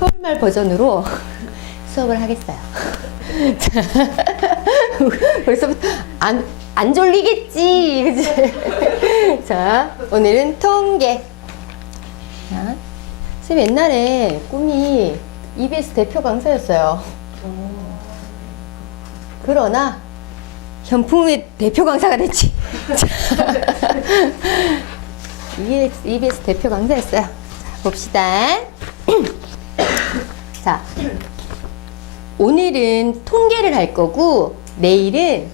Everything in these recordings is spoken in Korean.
서울말 버전으로 수업을 하겠어요. 자, 벌써부터 안 졸리겠지, 그치? 자, 오늘은 통계. 자, 쌤 옛날에 꿈이 EBS 대표 강사였어요. 그러나 현풍의 대표 강사가 됐지. EBS 대표 강사였어요. 자, 봅시다. 자, 오늘은 통계를 할 거고 내일은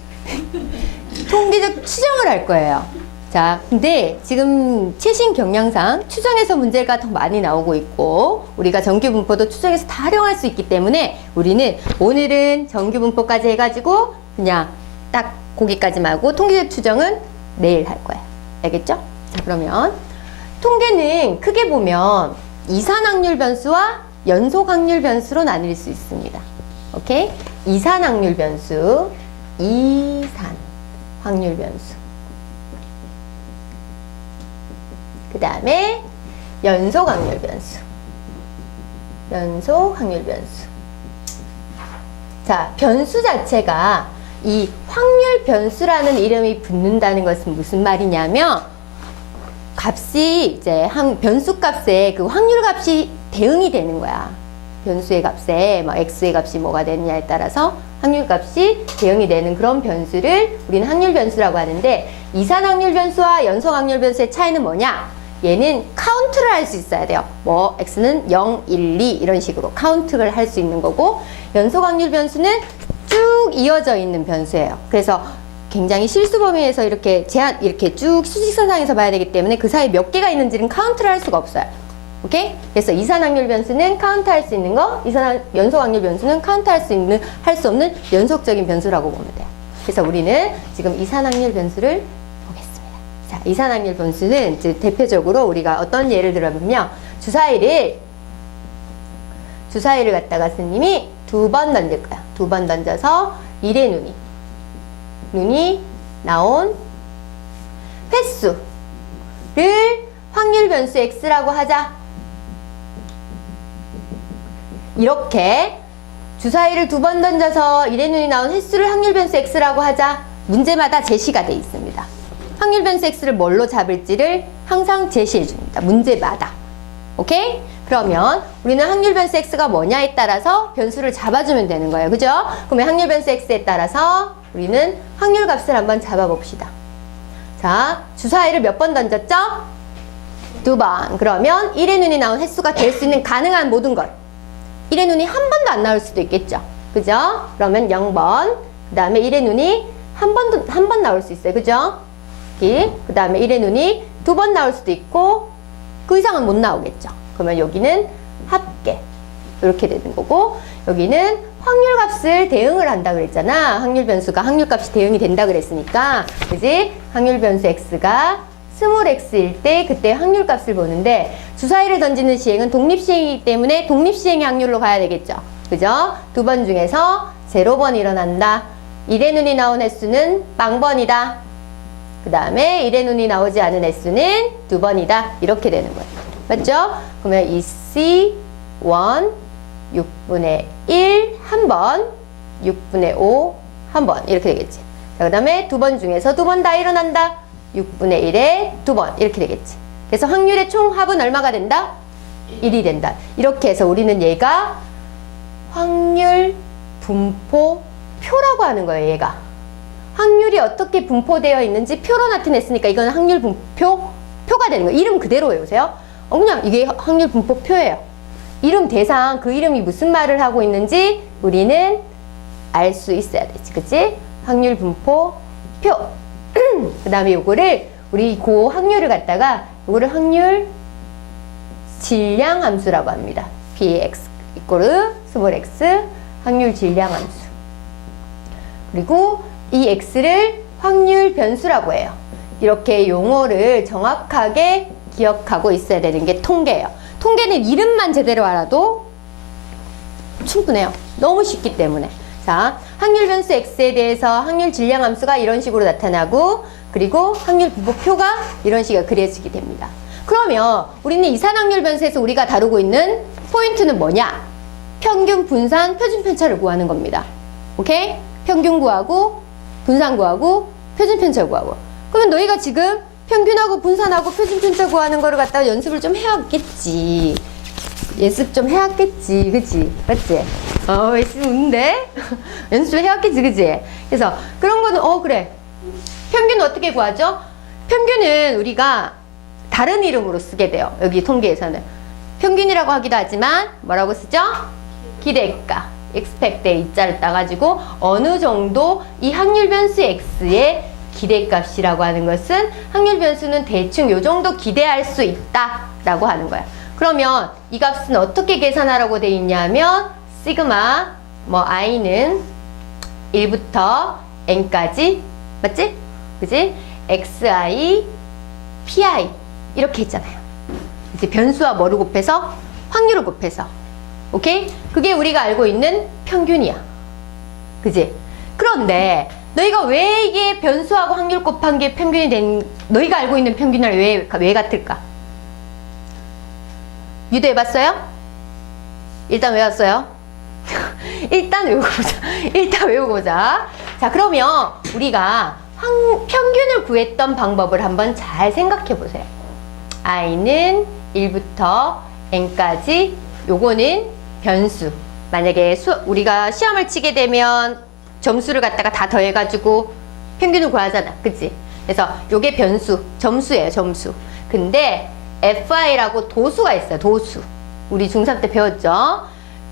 통계적 추정을 할 거예요. 자, 근데 지금 최신 경향상 추정에서 문제가 더 많이 나오고 있고 우리가 정규분포도 추정에서 다 활용할 수 있기 때문에 우리는 오늘은 정규분포까지 해가지고 그냥 딱 거기까지만 하고 통계적 추정은 내일 할 거예요. 알겠죠? 자, 그러면 통계는 크게 보면 이산확률 변수와 연속 확률 변수로 나눌 수 있습니다. 오케이? 이산 확률 변수, 이산 확률 변수. 그 다음에 연속 확률 변수. 연속 확률 변수. 자, 변수 자체가 이 확률 변수라는 이름이 붙는다는 것은 무슨 말이냐면 값이 이제 변수 값에 그 확률 값이 대응이 되는 거야. 변수의 값에 뭐 x의 값이 뭐가 되느냐에 따라서 확률 값이 대응이 되는 그런 변수를 우리는 확률 변수라고 하는데 이산 확률 변수와 연속 확률 변수의 차이는 뭐냐? 얘는 카운트를 할 수 있어야 돼요. 뭐 x는 0, 1, 2 이런 식으로 카운트를 할 수 있는 거고 연속 확률 변수는 쭉 이어져 있는 변수예요. 그래서 굉장히 실수 범위에서 이렇게 이렇게 쭉 수직선상에서 봐야 되기 때문에 그 사이에 몇 개가 있는지는 카운트를 할 수가 없어요. 오케이? 그래서 이산 확률 변수는 카운트 할 수 있는 거, 연속 확률 변수는 카운트 할 수 없는 연속적인 변수라고 보면 돼요. 그래서 우리는 지금 이산 확률 변수를 보겠습니다. 자, 이산 확률 변수는 대표적으로 우리가 어떤 예를 들어보면 주사위를 갖다가 스님이 두 번 던질 거야. 두 번 던져서 1의 눈이 나온 횟수를 확률 변수 x라고 하자. 이렇게 주사위를 두 번 던져서 1의 눈이 나온 횟수를 확률 변수 x라고 하자. 문제마다 제시가 되어 있습니다. 확률 변수 x를 뭘로 잡을지를 항상 제시해 줍니다. 문제마다. 오케이? 그러면 우리는 확률 변수 x가 뭐냐에 따라서 변수를 잡아주면 되는 거예요. 그죠? 그러면 확률 변수 x에 따라서 우리는 확률 값을 한번 잡아봅시다. 자, 주사위를 몇 번 던졌죠? 두 번. 그러면 1의 눈이 나온 횟수가 될 수 있는 가능한 모든 것. 1의 눈이 한 번도 안 나올 수도 있겠죠? 그죠? 그러면 0번. 그 다음에 1의 눈이 한 번 나올 수 있어요. 그죠? 그 다음에 1의 눈이 두 번 나올 수도 있고 그 이상은 못 나오겠죠. 그러면 여기는 합계. 이렇게 되는 거고 여기는 확률 값을 대응을 한다 그랬잖아. 확률 변수가 확률 값이 대응이 된다 그랬으니까 그지? 확률 변수 x가 스몰 x일 때 그때 확률 값을 보는데 주사위를 던지는 시행은 독립시행이기 때문에 독립시행의 확률로 가야 되겠죠. 그죠? 두 번 중에서 0번 일어난다. 1의 눈이 나온 횟수는 빵번이다. 그 다음에 1의 눈이 나오지 않은 횟수는 2번이다. 이렇게 되는 거예요. 맞죠? 그러면 이 C1 6분의 1 한 번, 6분의 5 한 번 이렇게 되겠지. 그 다음에 두 번 중에서 두 번 다 일어난다. 6분의 1에 두 번 이렇게 되겠지. 그래서 확률의 총합은 얼마가 된다? 1이 된다. 이렇게 해서 우리는 얘가 확률 분포 표라고 하는 거예요. 얘가 확률이 어떻게 분포되어 있는지 표로 나타냈으니까 이건 확률 분포표가 되는 거예요. 이름 그대로 외우세요. 그냥 이게 확률 분포표예요. 이름 대상 그 이름이 무슨 말을 하고 있는지 우리는 알 수 있어야 되지. 그치? 확률 분포 표. 그 다음에 요거를 우리 그 확률을 갖다가 요거를 확률 질량 함수라고 합니다. px 이꼬르 스몰 x 확률 질량 함수. 그리고 이 x를 확률 변수라고 해요. 이렇게 용어를 정확하게 기억하고 있어야 되는 게 통계예요. 통계는 이름만 제대로 알아도 충분해요. 너무 쉽기 때문에. 자, 확률 변수 x에 대해서 확률 질량 함수가 이런 식으로 나타나고 그리고 확률 분포표가 이런 식으로 그려지게 됩니다. 그러면 우리는 이산확률 변수에서 우리가 다루고 있는 포인트는 뭐냐? 평균, 분산, 표준 편차를 구하는 겁니다. 오케이? 평균 구하고 분산 구하고 표준 편차 구하고. 그러면 너희가 지금 평균하고 분산하고 표준 편차 구하는 거를 갖다가 연습을 좀 해왔겠지. 예습 좀 해왔겠지. 그치? 맞지? 열심히 웃는데? 연습 좀 해왔겠지. 그치? 그래서 그런 거는 그래. 평균은 어떻게 구하죠? 평균은 우리가 다른 이름으로 쓰게 돼요. 여기 통계에서는. 평균이라고 하기도 하지만 뭐라고 쓰죠? 기대가. expect의 이자를 따가지고 어느 정도 이 확률 변수 x의 기대값이라고 하는 것은 확률 변수는 대충 요 정도 기대할 수 있다라고 하는 거야. 그러면 이 값은 어떻게 계산하라고 돼 있냐면 시그마 i는 1부터 n까지 맞지? 그지? xi, pi 이렇게 있잖아요. 이제 변수와 뭐를 곱해서? 확률을 곱해서. 오케이? 그게 우리가 알고 있는 평균이야. 그지? 그런데 너희가 왜 이게 변수하고 확률 곱한 게 평균이 너희가 알고 있는 평균이랑 왜 같을까? 유도해봤어요? 일단 외웠어요? 일단 외우고보자. 자, 그러면 우리가 평균을 구했던 방법을 한번 잘 생각해 보세요. i는 1부터 n까지 요거는 변수. 만약에 우리가 시험을 치게 되면 점수를 갖다가 다 더해가지고 평균을 구하잖아. 그치? 그래서 요게 변수, 점수예요, 점수. 근데 fi라고 도수가 있어요, 도수. 우리 중3 때 배웠죠?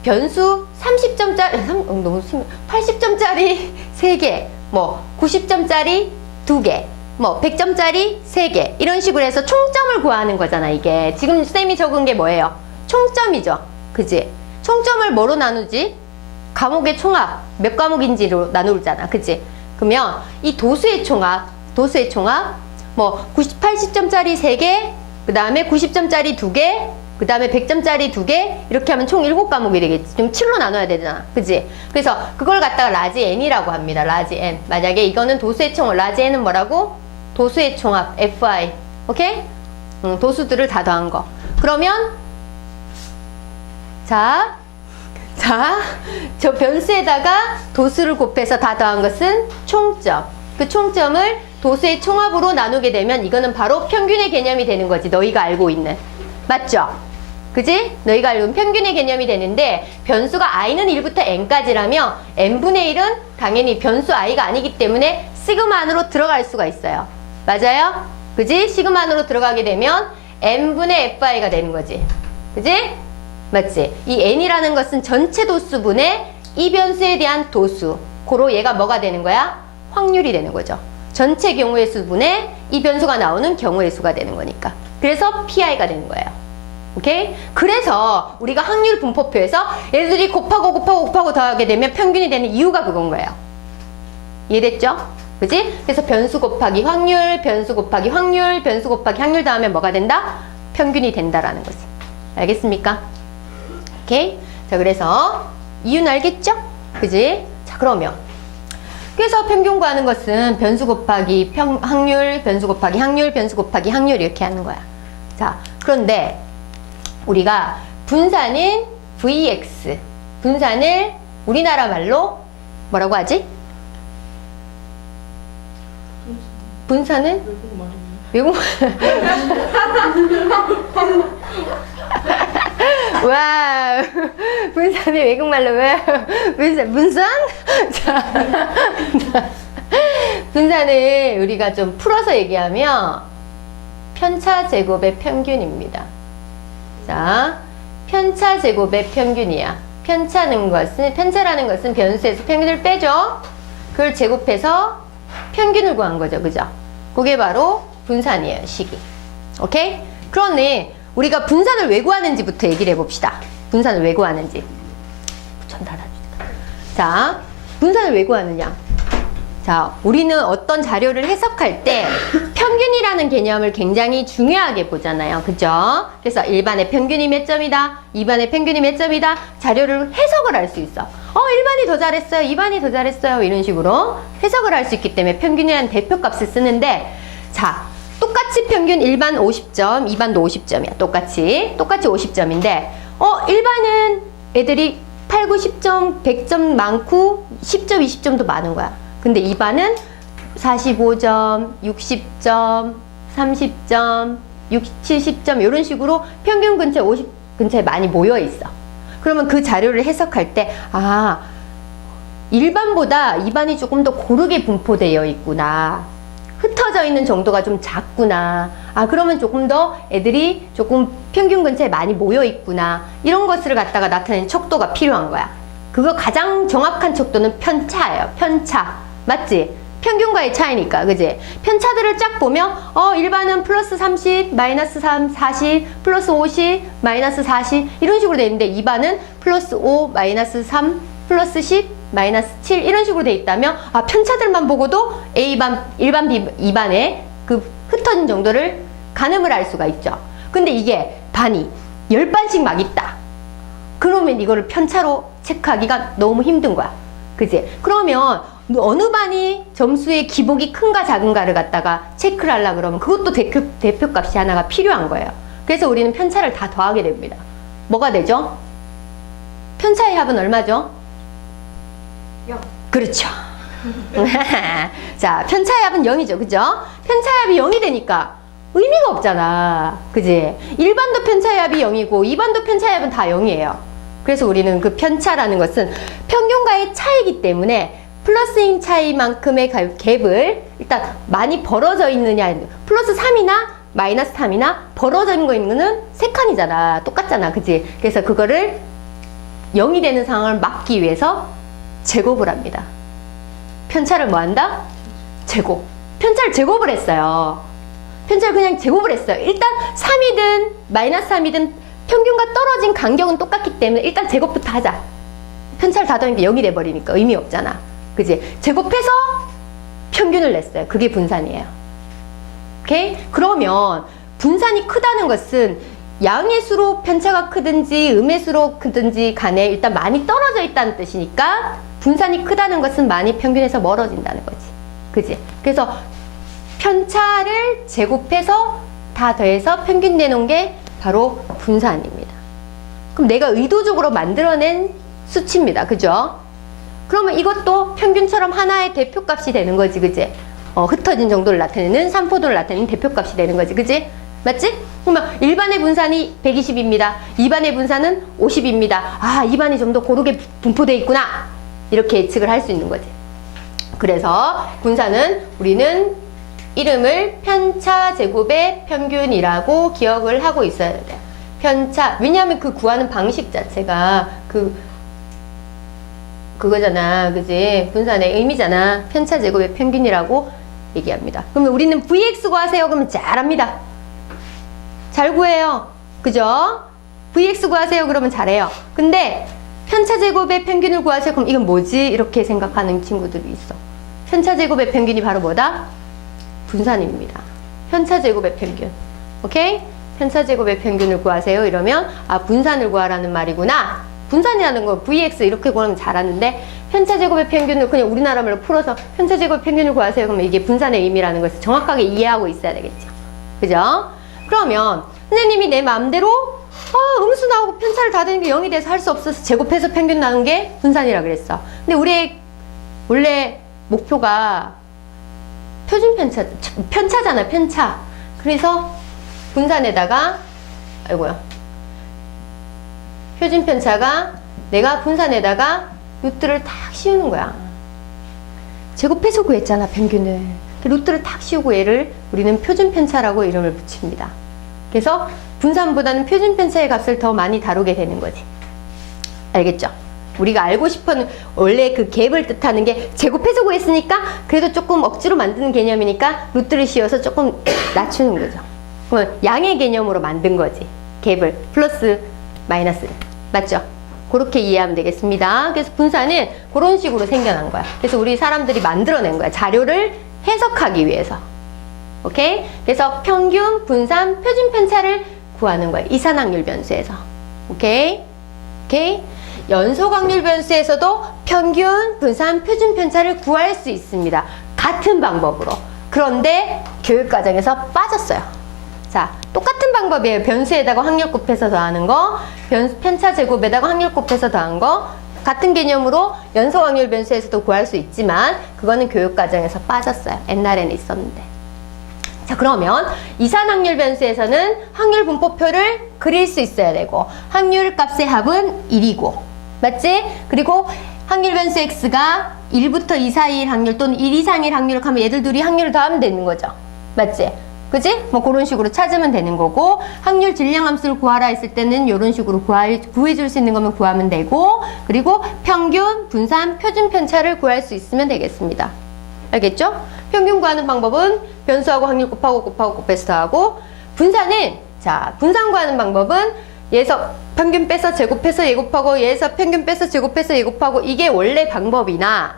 변수 30점짜리, 80점짜리 3개, 90점짜리 2개, 100점짜리 3개. 이런 식으로 해서 총점을 구하는 거잖아, 이게. 지금 쌤이 적은 게 뭐예요? 총점이죠. 그치? 총점을 뭐로 나누지? 과목의 총합, 몇 과목인지로 나누잖아. 그치? 그러면 이 도수의 총합, 80점짜리 3개, 그 다음에 90점짜리 2개, 그 다음에 100점짜리 2개, 이렇게 하면 총 7과목이 되겠지. 좀 7로 나눠야 되잖아. 그치? 그래서 그걸 갖다가 라지 n이라고 합니다. 라지 n. 만약에 이거는 도수의 총합, 라지 n은 뭐라고? 도수의 총합, fi. 오케이? 도수들을 다 더한 거. 그러면 저 변수에다가 도수를 곱해서 다 더한 것은 총점. 그 총점을 도수의 총합으로 나누게 되면 이거는 바로 평균의 개념이 되는 거지. 너희가 알고 있는. 맞죠? 그지? 너희가 알고 있는 평균의 개념이 되는데 변수가 i는 1부터 n까지라면 n분의 1은 당연히 변수 i가 아니기 때문에 시그마 안으로 들어갈 수가 있어요. 맞아요? 그지? 시그마 안으로 들어가게 되면 n분의 fi가 되는 거지. 그지? 맞지? 이 n이라는 것은 전체 도수분의 이 변수에 대한 도수. 고로 얘가 뭐가 되는 거야? 확률이 되는 거죠. 전체 경우의 수분의 이 변수가 나오는 경우의 수가 되는 거니까. 그래서 PI가 되는 거예요. 오케이? 그래서 우리가 확률 분포표에서 얘들이 곱하고 더하게 되면 평균이 되는 이유가 그건 거예요. 이해됐죠? 그지? 그래서 변수 곱하기 확률, 변수 곱하기 확률, 변수 곱하기 확률 다음에 뭐가 된다? 평균이 된다라는 거지. 알겠습니까? 오케이? 자, 그래서 이유는 알겠죠? 그지? 자, 그러면 그래서 평균 구하는 것은 변수 곱하기 확률, 변수 곱하기 확률, 변수 곱하기 확률 이렇게 하는 거야. 자, 그런데 우리가 분산은 VX, 분산을 우리나라 말로 뭐라고 하지? 분산은? 외국말. 와, 분산이 외국말로 왜? 분산? 자, 분산을 우리가 좀 풀어서 얘기하면 편차 제곱의 평균입니다. 자, 편차 제곱의 평균이야. 편차라는 것은 변수에서 평균을 빼죠. 그걸 제곱해서 평균을 구한 거죠. 그죠? 그게 바로 분산이에요. 식이. 오케이? 그러네. 우리가 분산을 왜 구하는지부터 얘기를 해봅시다. 분산을 왜 구하는지. 전 달아주세요. 자, 분산을 왜 구하느냐. 자, 우리는 어떤 자료를 해석할 때 평균이라는 개념을 굉장히 중요하게 보잖아요. 그죠? 그래서 1반의 평균이 몇 점이다. 2반의 평균이 몇 점이다. 자료를 해석을 할 수 있어. 1반이 더 잘했어요. 2반이 더 잘했어요. 이런 식으로 해석을 할 수 있기 때문에 평균이라는 대표값을 쓰는데, 자, 똑같이 평균 1반 50점, 2반도 50점이야. 똑같이 50점인데, 일반은 애들이 8, 90점, 100점 많고 10점, 20점도 많은 거야. 근데 2반은 45점, 60점, 30점, 60, 70점 이런 식으로 평균 근처에 50 근처에 많이 모여 있어. 그러면 그 자료를 해석할 때, 아, 1반보다 2반이 조금 더 고르게 분포되어 있구나. 흩어져 있는 정도가 좀 작구나. 아, 그러면 조금 더 애들이 조금 평균 근처에 많이 모여 있구나. 이런 것을 갖다가 나타내는 척도가 필요한 거야. 그거 가장 정확한 척도는 편차예요. 편차. 맞지? 평균과의 차이니까, 그지? 편차들을 쫙 보면, 일반은 플러스 30, 마이너스 3, 40, 플러스 50, 마이너스 40, 이런 식으로 돼 있는데, 2반은 플러스 5, 마이너스 3, 플러스 10, 마이너스 7, 이런 식으로 돼 있다면, 아, 편차들만 보고도 A반, 1반, 2반의 그 흩어진 정도를 가늠을 할 수가 있죠. 근데 이게 반이 10반씩 막 있다. 그러면 이거를 편차로 체크하기가 너무 힘든 거야. 그지? 그러면 어느 반이 점수의 기복이 큰가 작은가를 갖다가 체크를 하려고 그러면 그것도 대표값이 하나가 필요한 거예요. 그래서 우리는 편차를 다 더하게 됩니다. 뭐가 되죠? 편차의 합은 얼마죠? 0. 그렇죠. 자, 편차의 합은 0이죠. 그죠? 편차의 합이 0이 되니까 의미가 없잖아. 그지? 1반도 편차의 합이 0이고 2반도 편차의 합은 다 0이에요. 그래서 우리는 그 편차라는 것은 평균과의 차이기 때문에 플러스인 차이만큼의 갭을 일단 많이 벌어져 있느냐, 플러스 3이나 마이너스 3이나 벌어져 있는 거 있는 거는 3칸이잖아. 똑같잖아. 그지? 그래서 그거를 0이 되는 상황을 막기 위해서 제곱을 합니다. 편차를 뭐 한다? 제곱. 편차를 제곱을 했어요. 편차를 그냥 제곱을 했어요. 일단 3이든 마이너스 3이든 평균과 떨어진 간격은 똑같기 때문에 일단 제곱부터 하자. 편차를 다 더하니까 0이 돼버리니까 의미 없잖아. 그지? 제곱해서 평균을 냈어요. 그게 분산이에요. 오케이? 그러면 분산이 크다는 것은 양의 수로 편차가 크든지 음의 수로 크든지 간에 일단 많이 떨어져 있다는 뜻이니까 분산이 크다는 것은 많이 평균에서 멀어진다는 거지. 그지? 그래서 편차를 제곱해서 다 더해서 평균 내놓은 게 바로 분산입니다. 그럼 내가 의도적으로 만들어낸 수치입니다. 그죠? 그러면 이것도 평균처럼 하나의 대표값이 되는 거지. 그지? 흩어진 정도를 나타내는, 산포도를 나타내는 대표값이 되는 거지. 그지? 맞지? 그러면 1반의 분산이 120입니다. 2반의 분산은 50입니다. 아, 2반이 좀 더 고르게 분포되어 있구나. 이렇게 예측을 할 수 있는 거지. 그래서 분산은 우리는 이름을 편차 제곱의 평균이라고 기억을 하고 있어야 돼요. 편차. 왜냐하면 그 구하는 방식 자체가 그거잖아. 그지? 분산의 의미잖아. 편차 제곱의 평균이라고 얘기합니다. 그러면 우리는 VX 구하세요. 그러면 잘합니다. 잘 구해요. 그죠? VX 구하세요. 그러면 잘해요. 근데 편차 제곱의 평균을 구하세요. 그럼 이건 뭐지? 이렇게 생각하는 친구들이 있어. 편차 제곱의 평균이 바로 뭐다? 분산입니다. 편차 제곱의 평균. 오케이? 편차 제곱의 평균을 구하세요. 이러면 아, 분산을 구하라는 말이구나. 분산이라는 거 VX 이렇게 구하면 잘하는데 편차 제곱의 평균을 그냥 우리나라 말로 풀어서 편차 제곱의 평균을 구하세요. 그러면 이게 분산의 의미라는 것을 정확하게 이해하고 있어야 되겠죠. 그죠? 그러면 선생님이 내 마음대로 음수 나오고 편차를 다 되는 게 0이 돼서 할 수 없어서 제곱해서 평균 나눈 게 분산이라 그랬어. 근데 우리의 원래 목표가 표준 편차잖아. 편차. 그래서 분산에다가 아이고야, 표준 편차가 내가 분산에다가 루트를 탁 씌우는 거야. 제곱해서 구했잖아, 평균을. 루트를 탁 씌우고 얘를 우리는 표준 편차라고 이름을 붙입니다. 그래서 분산보다는 표준 편차의 값을 더 많이 다루게 되는 거지. 알겠죠? 우리가 알고 싶은 원래 그 갭을 뜻하는 게 제곱해서 구했으니까 그래도 조금 억지로 만드는 개념이니까 루트를 씌워서 조금 낮추는 거죠. 그러면 양의 개념으로 만든 거지. 갭을 플러스 마이너스를. 맞죠? 그렇게 이해하면 되겠습니다. 그래서 분산은 그런 식으로 생겨난 거야. 그래서 우리 사람들이 만들어낸 거야. 자료를 해석하기 위해서. 오케이? 그래서 평균, 분산, 표준 편차를 구하는 거예요. 이산확률 변수에서. 오케이? 오케이? 연속 확률 변수에서도 평균, 분산, 표준 편차를 구할 수 있습니다. 같은 방법으로. 그런데 교육과정에서 빠졌어요. 자, 똑같은 방법이에요. 변수에다가 확률 곱해서 더하는 거, 편차 제곱에다가 확률 곱해서 더한 거, 같은 개념으로 연속 확률 변수에서도 구할 수 있지만 그거는 교육과정에서 빠졌어요. 옛날에는 있었는데. 자, 그러면 이산 확률 변수에서는 확률 분포표를 그릴 수 있어야 되고 확률 값의 합은 1이고 맞지? 그리고 확률 변수 x가 1부터 2 사이일 확률 또는 1 이상일 확률을 하면 얘들 둘이 확률을 더하면 되는 거죠. 맞지? 그지? 뭐 그런 식으로 찾으면 되는 거고 확률 질량함수를 구하라 했을 때는 이런 식으로 구해줄 수 있는 거면 구하면 되고 그리고 평균, 분산, 표준 편차를 구할 수 있으면 되겠습니다. 알겠죠? 평균 구하는 방법은 변수하고 확률 곱해서 더하고 분산은 자 분산 구하는 방법은 얘에서 평균 빼서 제곱해서 얘 곱하고 얘에서 평균 빼서 제곱해서 얘 곱하고 이게 원래 방법이나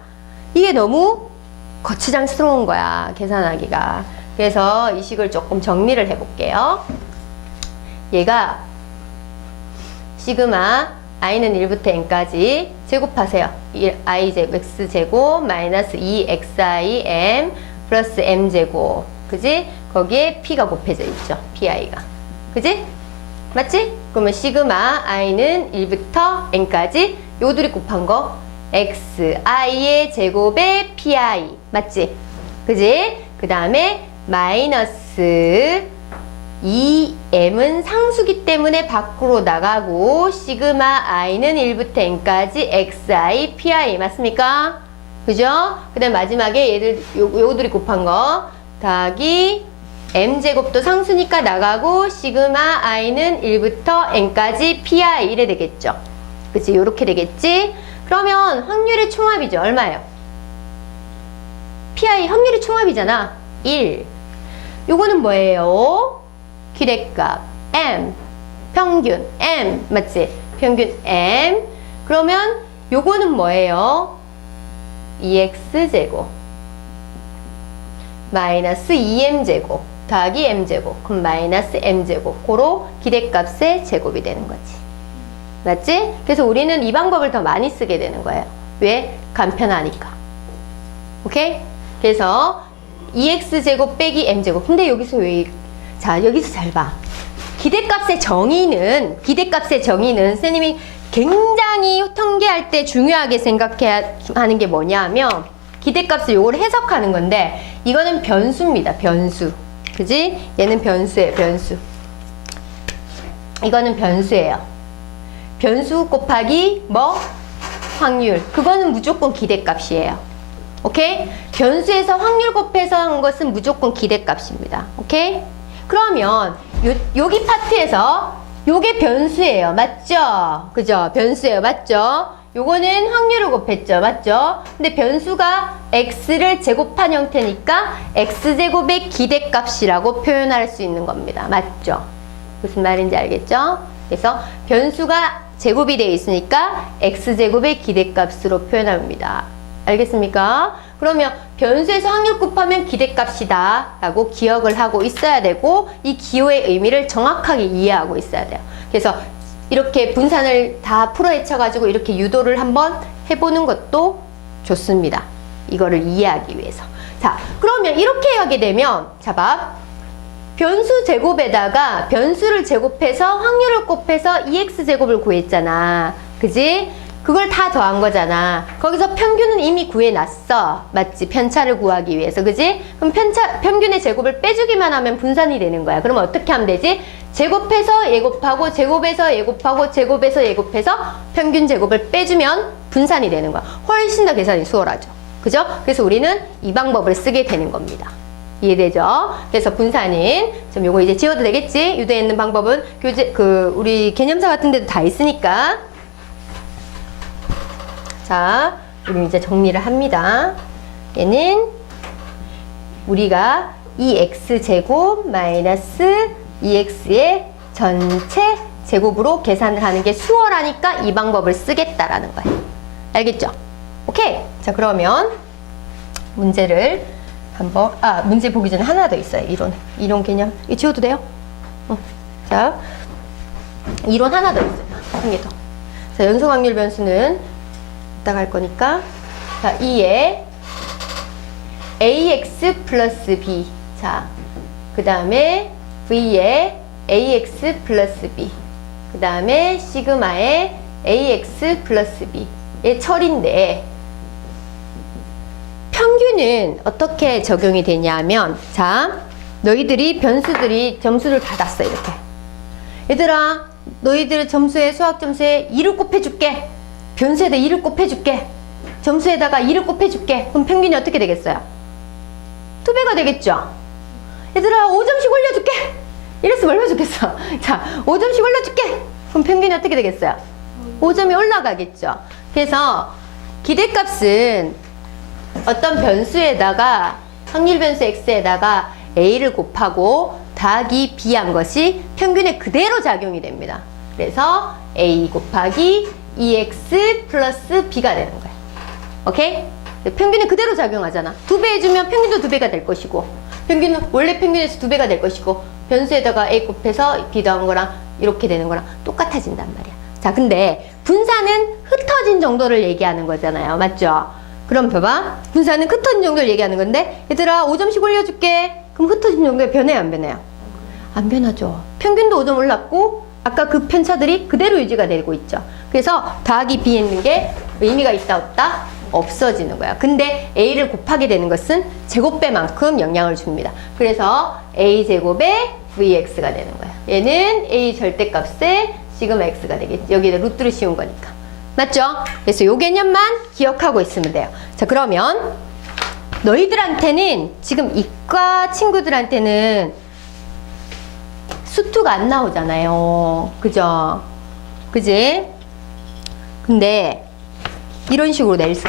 이게 너무 거추장스러운 거야 계산하기가. 그래서 이 식을 조금 정리를 해볼게요. 얘가 시그마 i는 1부터 n까지 제곱하세요. i 제곱 x 제곱 마이너스 2xi m 플러스 m 제곱 그지? 거기에 p가 곱해져 있죠. pi가 그지? 맞지? 그러면 시그마 i는 1부터 n까지 요 둘이 곱한 거 xi의 제곱에 pi 맞지? 그지? 그 다음에 마이너스 2m은 상수기 때문에 밖으로 나가고 시그마 i는 1부터 n까지 xi, pi 맞습니까? 그죠? 그 다음 마지막에 얘들 요들이 곱한 거 더하기 m제곱도 상수니까 나가고 시그마 i는 1부터 n까지 pi 이래 되겠죠? 그치? 요렇게 되겠지? 그러면 확률의 총합이죠. 얼마예요? pi 확률의 총합이잖아. 1. 요거는 뭐예요? 기대값 m, 평균 m, 맞지? 평균 m. 그러면 요거는 뭐예요? 2x제곱 마이너스 2m제곱 더하기 m제곱 그럼 마이너스 m제곱 고로 기대값의 제곱이 되는 거지. 맞지? 그래서 우리는 이 방법을 더 많이 쓰게 되는 거예요. 왜? 간편하니까. 오케이? 그래서 2x제곱 빼기 m제곱. 근데 여기서 왜, 자, 여기서 잘 봐. 기대값의 정의는 선생님이 굉장히 통계할 때 중요하게 생각해야 하는 게 뭐냐면 기대값을 요걸 해석하는 건데 이거는 변수입니다. 변수. 그지? 얘는 변수예요. 변수. 이거는 변수예요. 변수 곱하기 뭐? 확률. 그거는 무조건 기대값이에요. 오케이? 변수에서 확률 곱해서 한 것은 무조건 기대값입니다. 오케이? 그러면 여기 파트에서 요게 변수예요. 맞죠? 그죠? 변수예요. 맞죠? 요거는 확률을 곱했죠. 맞죠? 근데 변수가 x를 제곱한 형태니까 x제곱의 기대값이라고 표현할 수 있는 겁니다. 맞죠? 무슨 말인지 알겠죠? 그래서 변수가 제곱이 되어 있으니까 x제곱의 기대값으로 표현합니다. 알겠습니까? 그러면 변수에서 확률 곱하면 기대값이다 라고 기억을 하고 있어야 되고 이 기호의 의미를 정확하게 이해하고 있어야 돼요. 그래서 이렇게 분산을 다 풀어헤쳐가지고 이렇게 유도를 한번 해보는 것도 좋습니다. 이거를 이해하기 위해서. 자, 그러면 이렇게 하게 되면 자 봐. 변수 제곱에다가 변수를 제곱해서 확률을 곱해서 2x제곱을 구했잖아. 그지? 그걸 다 더한 거잖아. 거기서 평균은 이미 구해놨어. 맞지? 편차를 구하기 위해서. 그지? 그럼 평균의 제곱을 빼주기만 하면 분산이 되는 거야. 그러면 어떻게 하면 되지? 제곱해서 얘 곱하고 제곱해서 얘 곱하고 제곱해서 얘 곱해서 평균 제곱을 빼주면 분산이 되는 거야. 훨씬 더 계산이 수월하죠. 그죠? 그래서 우리는 이 방법을 쓰게 되는 겁니다. 이해되죠? 그래서 분산인 좀 요거 이제 지워도 되겠지? 유도에 있는 방법은 우리 개념서 같은 데도 다 있으니까. 자, 우리 이제 정리를 합니다. 얘는 우리가 2x제곱 마이너스 2x의 전체 제곱으로 계산을 하는 게 수월하니까 이 방법을 쓰겠다라는 거예요. 알겠죠? 오케이. 자, 그러면 문제를 한번, 문제 보기 전에 하나 더 있어요. 이론 개념. 이거 지워도 돼요? 자, 이론 하나 더 있어요. 한 개 더. 자, 연속 확률 변수는 이따가 할 거니까. 자, 2에 ax 플러스 b 자, 그 다음에 V에 AX 플러스 B, 그 다음에 시그마에 AX 플러스 B의 철인데, 평균은 어떻게 적용이 되냐면, 자, 너희들이 변수들이 점수를 받았어. 이렇게. 얘들아, 너희들 점수에, 수학 점수에 2를 곱해줄게. 변수에다 2를 곱해줄게. 점수에다가 2를 곱해줄게. 그럼 평균이 어떻게 되겠어요? 2배가 되겠죠? 얘들아, 5점씩 올려줄게. 이랬으면 얼마 좋겠어? 자, 5점씩 올려줄게. 그럼 평균이 어떻게 되겠어요? 5점이 올라가겠죠? 그래서 기대값은 어떤 변수에다가, 확률 변수 x에다가 a를 곱하고 더하기 b한 것이 평균에 그대로 작용이 됩니다. 그래서 a 곱하기 2x 플러스 b가 되는 거예요. 오케이? 평균이 그대로 작용하잖아. 2배 해주면 평균도 2배가 될 것이고, 평균은 원래 평균에서 2배가 될 것이고, 변수에다가 a 곱해서 b 더한 거랑 이렇게 되는 거랑 똑같아진단 말이야. 자, 근데 분산은 흩어진 정도를 얘기하는 거잖아요. 맞죠? 그럼 봐봐. 분산은 흩어진 정도를 얘기하는 건데, 얘들아 5점씩 올려줄게. 그럼 흩어진 정도에 변해요, 안 변해요? 안 변하죠. 평균도 5점 올랐고, 아까 그 편차들이 그대로 유지가 되고 있죠. 그래서 더하기 b 있는 게 의미가 있다 없다? 없어지는 거야. 근데 a를 곱하게 되는 것은 제곱배만큼 영향을 줍니다. 그래서 a제곱에 vx가 되는 거야. 얘는 a 절대값에 시그마 x가 되겠지. 여기다 루트를 씌운 거니까. 맞죠? 그래서 요 개념만 기억하고 있으면 돼요. 자, 그러면 너희들한테는, 지금 이과 친구들한테는 수투가 안 나오잖아요. 그죠? 그지? 근데 이런 식으로 낼 수